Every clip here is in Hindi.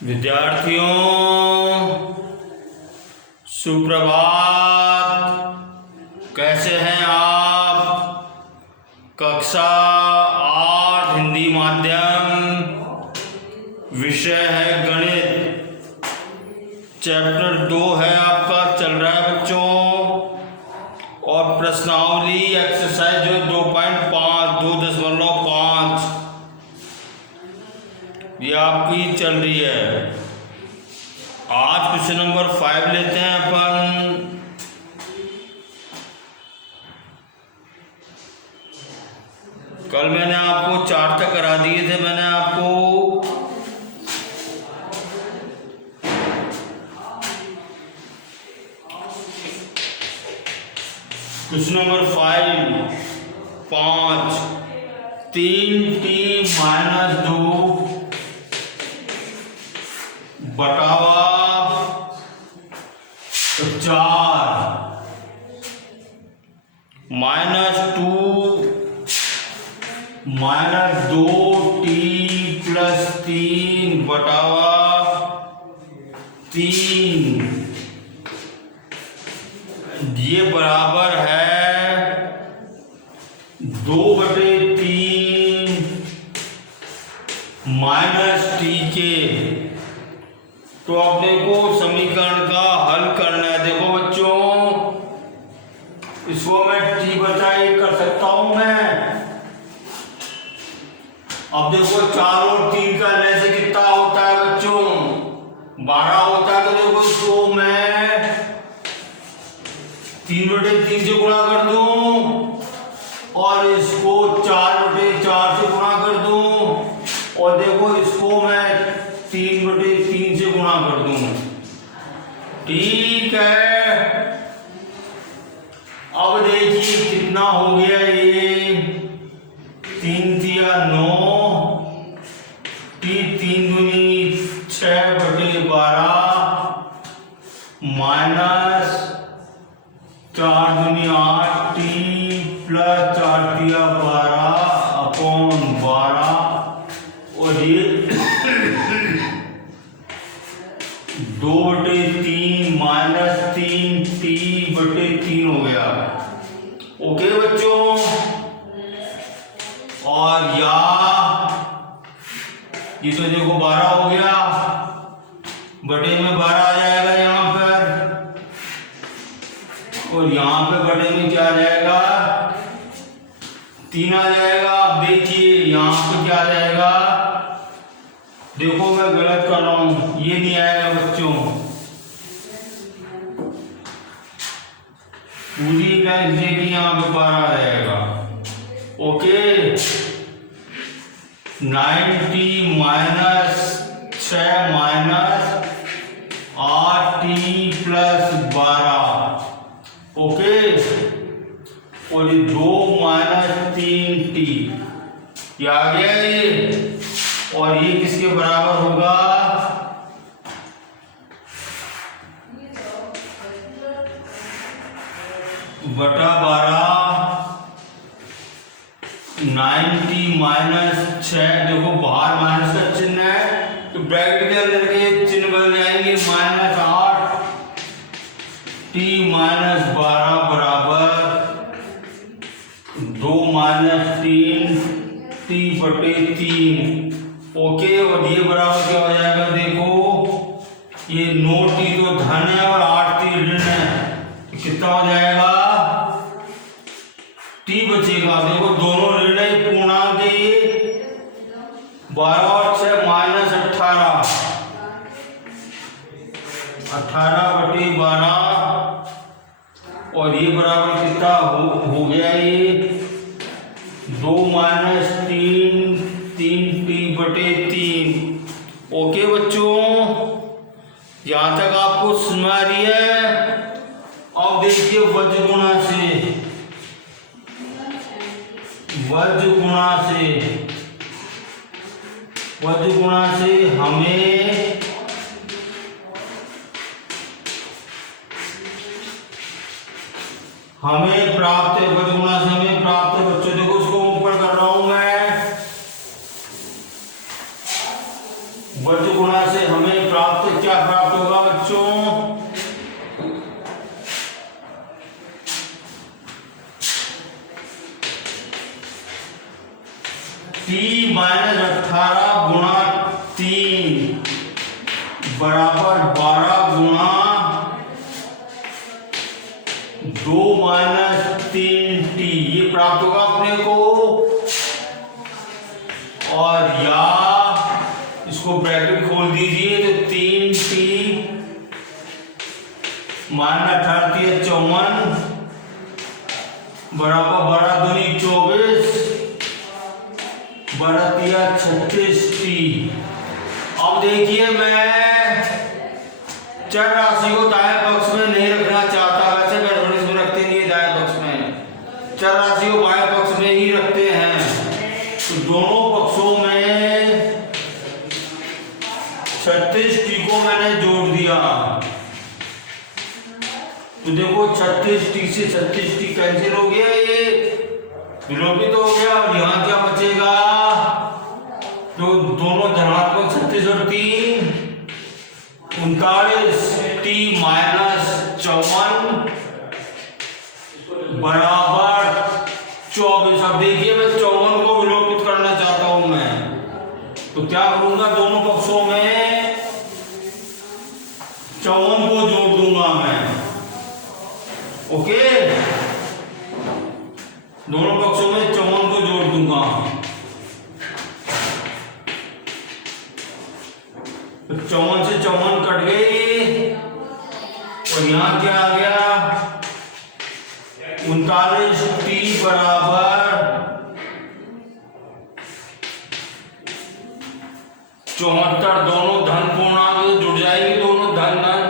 विद्यार्थियों सुप्रभात। कैसे हैं आप? कक्षा 8 हिंदी माध्यम, विषय है गणित, चैप्टर 2 है आपका, चल रहा है बच्चों। और प्रश्नावली एक्सरसाइज जो 2.5 ये आपकी चल रही है। आज क्वेश्चन नंबर 5 लेते हैं अपन। कल मैंने आपको 4 तक करा दिए थे। मैंने आपको क्वेश्चन नंबर 5 3t - 2 बटावा 4 -2 - 2t + 3 बटावा 3 ये बराबर है 2/3 -t के। तो अब देखो समीकरण का हल करना है। देखो बच्चों, इसको मैं t बचा 1 कर सकता हूं मैं। अब देखो 4 और 3 का लेने से कितना होता है बच्चों? 12 होता है। तो देखो इसको मैं 3/3 से गुणा कर दूं और इसको 4/4 से गुणा कर दूं और देखो इसको मैं 3/3 से गुणा कर दूं। ठीक है। अब देखिए कितना हो गया ये। 3 तिया 9 t 3 दूनी 6/12 माइनस 4 दूनी 8 t प्लस 4 तिया 12/12 और ये 2/3 माइनस 3t/3 हो गया। ओके बच्चों। और या ये तो देखो 12 हो गया, बटे में 12 आ जाएगा यहां पर, और यहां पे बटे में क्या आ जाएगा? 3 आ जाएगा। अब देखिए यहां पे क्या आ जाएगा? देखो मैं गलत कर रहा हूं, ये नहीं आएगा बच्चों। पूरी लाइन से कि यहां पे 12 आ जाएगा। ओके। 9t - 6 - 8t + 12। ओके। और ये 2 - 3t ये आ गया ये। और ये किसके बराबर होगा? बटा 12 9t - 6। देखो बाहर माइनस का चिन्ह है तो ब्रैकेट के अंदर के चिन्ह बन जाएंगे। -8 t - 12 बराबर 2 - 3 t/3। ओके। और ये बराबर क्या हो जाएगा? देखो ये 9t तो धन है और 8t ऋण है, तो कितना हो जाएगा? t बचेगा। देखो दोनों ऋण है, पूर्णांक है ये। 12 और 6 -18 18/12 और ये बराबर कितना हो गया? ये 2 - 3 3t/3। ओके बच्चों, यहां तक आपको समझ आ रही है? अब देखिए वज्र गुणा से हमें प्राप्त है। वज्र गुणा से हमें प्राप्त है बच्चों। देखो उसको ऊपर कर रहा हूं मैं। वज्र त्वरित गुणा से हमें प्राप्त क्या प्राप्त होगा बच्चों? t माइनस 18 गुणा 3 बराबर 12 गुणा 2 माइनस 3t, ये प्राप्त होगा अपने को। और या इसको ब्रैकेट खोल दीजिए तो 3t माइनस 18 54 बराबर 12 दूनी 24 बरतिया 36t। अब देखिए मैं चर राशि को दाएं पक्ष में नहीं रखना चाहता, वैसे मैथमेटिक्स में रखते नहीं है दाएं पक्ष में, चर राशि को बाएं पक्ष में ही रखते हैं। तो दोनों पक्षों में 36t को मैंने जोड़ दिया, तो देखो 36t से 36t कैंसिल हो गया, ये विलोपित हो गया। और यहाँ क्या बचेगा? तो दोनों धनात्मक 36 और 3 39t माइनस 54 बराबर 24। अब देखिए मैं 54 को विलोपित करना चाहता हूं मैं, तो क्या करूंगा? दोनों पक्षों में 54 को जोड़ दूंगा मैं। ओके, दोनों पक्षों में 54 को जोड़ दूंगा। 54 से 54 कट गई और यहाँ क्या आ गया? 39t बराबर 74। दोनों धन पूर्णांक जुड़ जाएंगे, दोनों धन धन।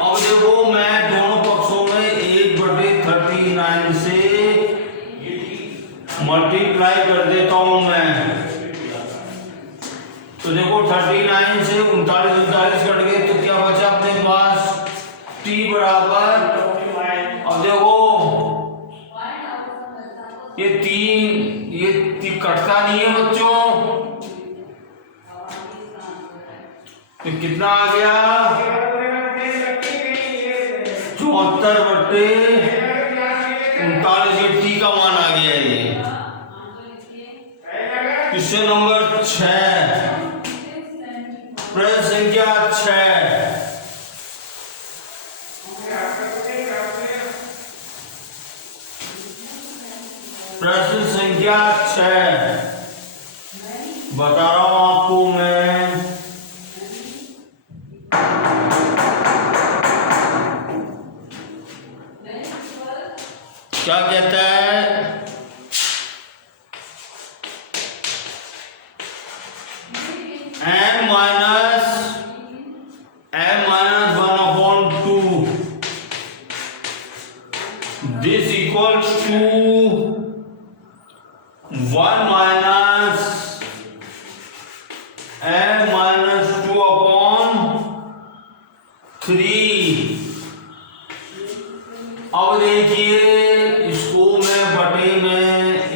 अब देखो मैं दोनों पक्षों में 1/39 से मल्टीप्लाई कर देता हूं मैं। तो देखो 39 से 39 कट गए, तो क्या बचा अपने पास? t बराबर, अब देखो ये 3 कटता नहीं है बच्चों, तो कितना आ गया? 74/39, ये t का मान आ गया। ये क्वेश्चन नंबर 6, प्रश्न संख्या 6। प्रश्न संख्या 6 बता रहा हूं आपको मैं। क्या कहता है? m minus 1/2 this equals to 1 minus m minus 2/3। अब देखिए इसको मैं बटे में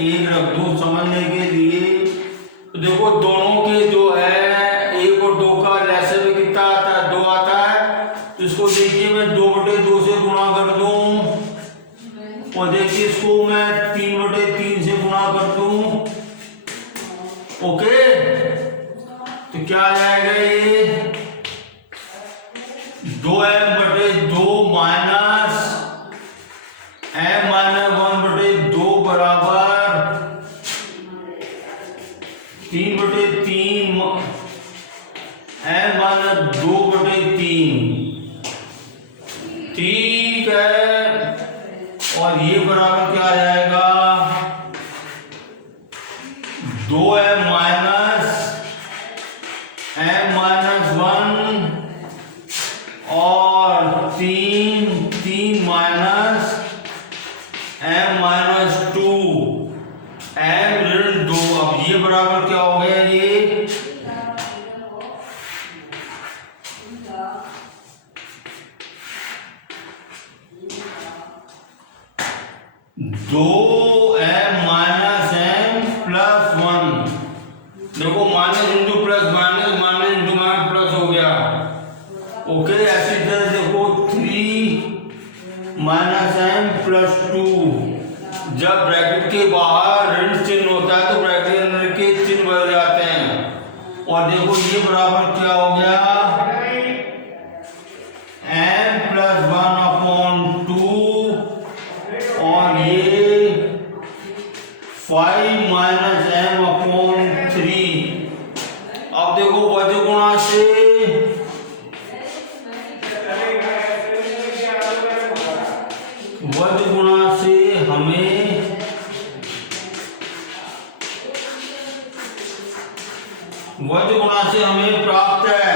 1 रख दूं समझने के लिए। तो देखो दोनों के जो है 1 और 2 का लैसे में कितना आता है? 2 आता है। तो इसको देखिए मैं 2/2 से गुणा कर दूं, और देखिए इसको मैं 3/3 से गुणा कर दूं। ओके, तो क्या आ जाएगा? ये 2m/2 माइनस m माइनस 1/2 बराबर 3/3 m माइनस 2/3। ठीक है, और ये बराबर क्या आ जाएगा? 2m माइनस m माइनस 1 और 3 माइनस m माइनस 2 m ऋण 2। अब ये बराबर क्या हो गया? ये 2m माइनस m प्लस 1। देखो minus into plus minus, minus into minus okay, ऐसी तरह देखो 3 माइनस एम प्लस 2, जब ब्रैकेट के बाहर ऋण चिन्ह होता है तो ब्रैकेट के अंदर के चिन्ह बदल जाते हैं। और देखो ये बराबर क्या हो गया, एम प्लस 1/2 और ये 5 माइनस m/3। अब देखो वज्र गुणा से हमें प्राप्त है।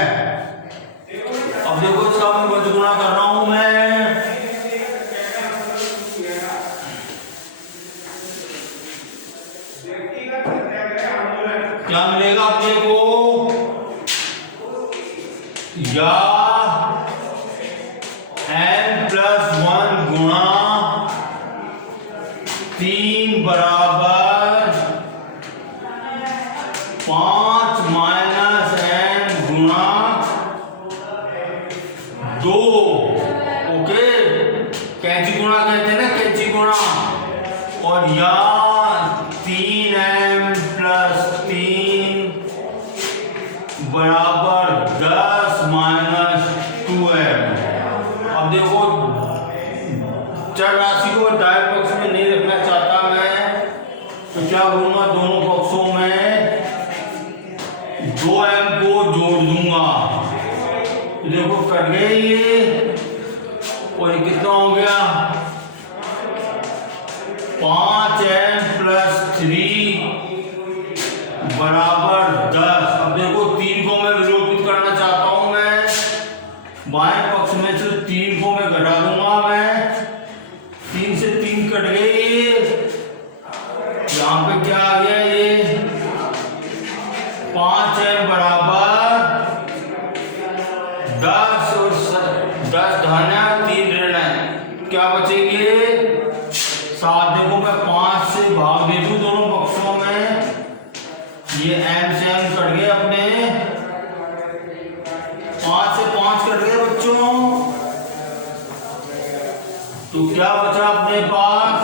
अब देखो इसका मैं वज्र गुणा कर रहा हूं मैं, क्या मिलेगा अपने को, या n+1 गुणा 3 बराबर 5 माइनस n गुणा 2। ओके, कैंची गुणा कहते हैं ना, कैंची गुणा। और या 3m + 3 बराबर 10 माइनस 2m। अब देखो चर राशि को दाएं पक्ष में नहीं रखना चाहता मैं, तो क्या करूंगा, दोनों पक्षों में 2m को जोड़ दूंगा। देखो कर गए ये, और ये कितना हो गया, 5m + 3 बराबर 10। अब देखो 3 को मैं विलोपित करना चाहता हूं मैं, बाएं पक्ष में से 3 को मैं घटा दूंगा मैं, 3 से 3 कट गए, यहाँ पे क्या आ गया, ये 5m बराबर 10 और 10 धन है, 3 ऋण है, क्या बचेंगे 7। देखो मैं 5 से भाग दे दूं दोनों पक्षों में, ये m से m कट गए अपने, 5 से 5 कट गए बच्चों, तो क्या बचा अपने पास,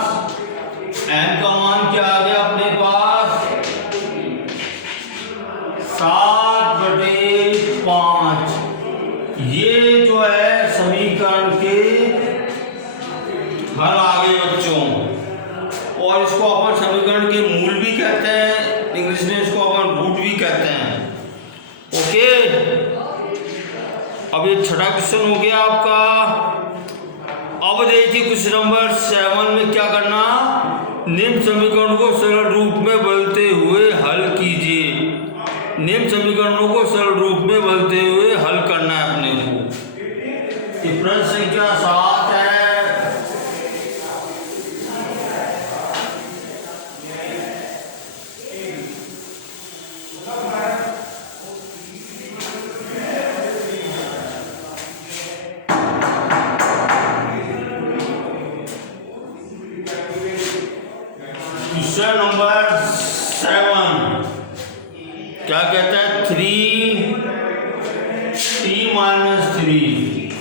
m का मान क्या आ गया अपने पास, 7/5। ये जो है समीकरण के हल आ गए बच्चों, और इसको अपन समीकरण के मूल भी कहते हैं, इंग्लिश में इसको अपन रूट भी कहते हैं। ओके, अब ये छठा क्वेश्चन हो गया आपका। अब देखिए क्वेश्चन नंबर 7 में क्या करना, निम्न समीकरण को सरल रूप में बदलते हुए हल कीजिए। निम्न समीकरणों को सरल रूप में बदलते हुए हल करना है अपने को। ये प्रश्न संख्या 7 है। क्वेश्चन नंबर 7 क्या कहता है, 3t - 3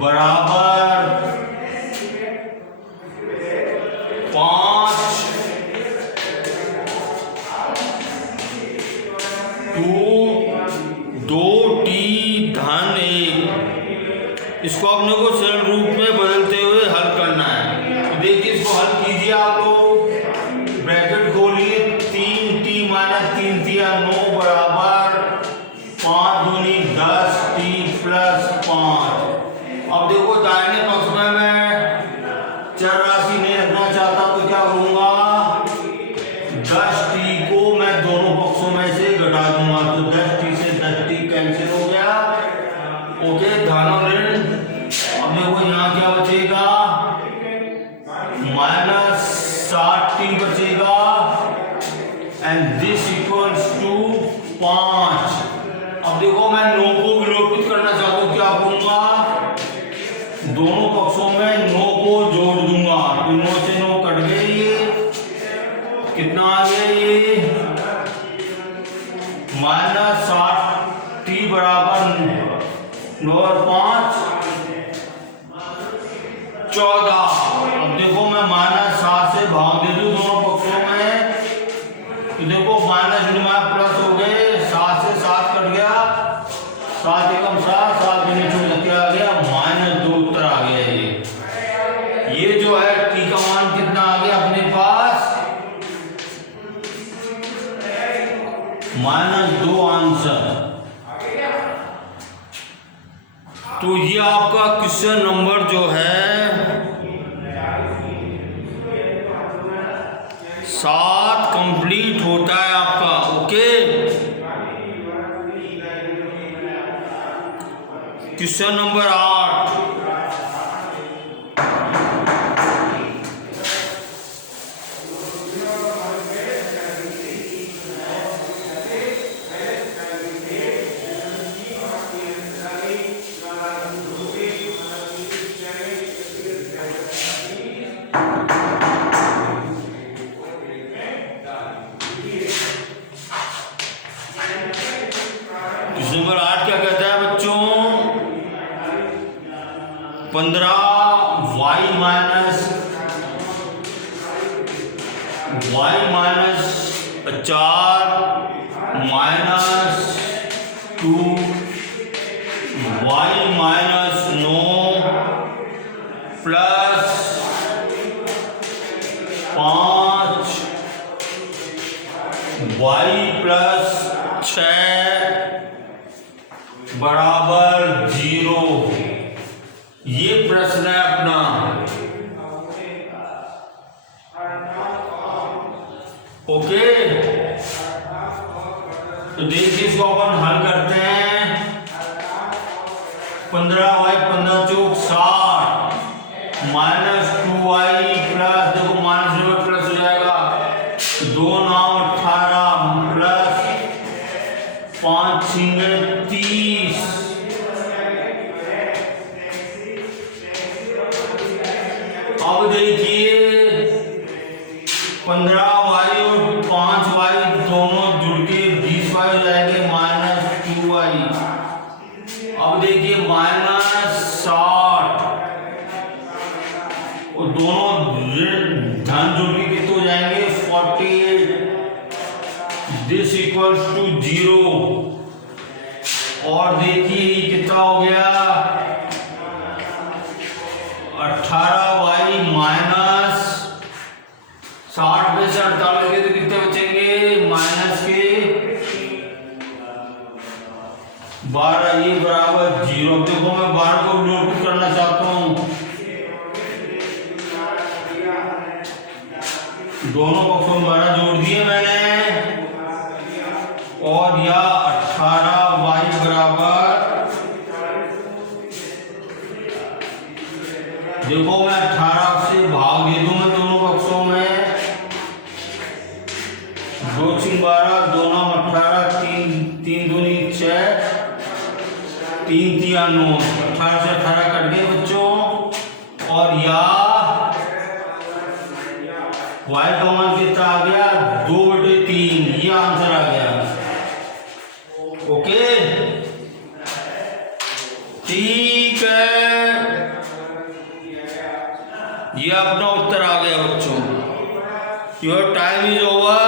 बराबर 5 2t धन 1। इसको अपने को सरल रूप में बदलते हुए हल करना है। तो देखिए इसको हल कीजिए आप लोग, ब्रैकेट खोलिए, 3t - 3 दिया 9 बराबर 5 दूनी 10t + 5। अब देखो दाहिने पक्ष में मैं चर राशि नहीं रखना चाहता, तो क्या करूंगा, 10t को मैं दोनों पक्षों में से घटा दूंगा, तो 10t से 10t कैंसिल हो गया। ओके, धन और ऋण। अब देखो यहाँ क्या बचेगा, -7t बचेगा, एंड दिस इक्वल्स टू 5। अब देखो मैं 9 को विलोपित करना चाहता हूँ, क्या करूंगा, दोनों पक्षों में 9 को जोड़ दूंगा, तो 9 से 9 कट गए, ये कितना आ गया, ये -7t t बराबर 9 और 5 14। अब देखो मैं -7 से भाग दे दूं दोनों पक्षों में, तो देखो माइनस प्लस हो गए, 7 से 7 कट गया, 7 एकम 7, 7 में छोड़ क्या आ गया -2 उत्तर आ गया। ये जो है t का मान कितना आ गया अपने पास -2 आंसर। तो ये आपका क्वेश्चन नंबर जो है 7 कंप्लीट होता है आपका। ओके, क्वेश्चन नंबर 8, नंबर 8 क्या कहता है बच्चों, 15 y minus 4 -2 y minus 9 plus 5 y plus 6 बराबर 0। ये प्रश्न है अपना। ओके, तो देखिए इसको अपन हल करते हैं। 15y 15 चौक 60 -2y प्लस, देखो माइनस में प्लस हो जाएगा, 2 9 18 प्लस 5 6 30। अब देखिए 15y और 5y दोनों जुड़ के 20y हो जाएंगे -2y। अब देखिए -60 और दोनों धन जुड़ के कितने हो जाएंगे 48। This equals to 0। और देखिए कितना हो गया 18y माइनस 60 में से 48 के तो कितने बचेंगे माइनस के 12, ये बराबर 0। देखो मैं 12 को नोट करना चाहता हूं, दोनों पक्षों में 12 जोड़ दिए मैंने, और या 18y बराबर, देखो मैं 18 से भाग दे दूं मैं दोनों पक्षों में, 2 6 12, 2 9 18, 3 दूनी 6, 3 3 9, 18 से 18 कट गए बच्चों। और या y का मान कितना आ गया 2/3, ये आंसर आ गया। ओके, ठीक है, ये अपना उत्तर आ गया बच्चों। Your time is over.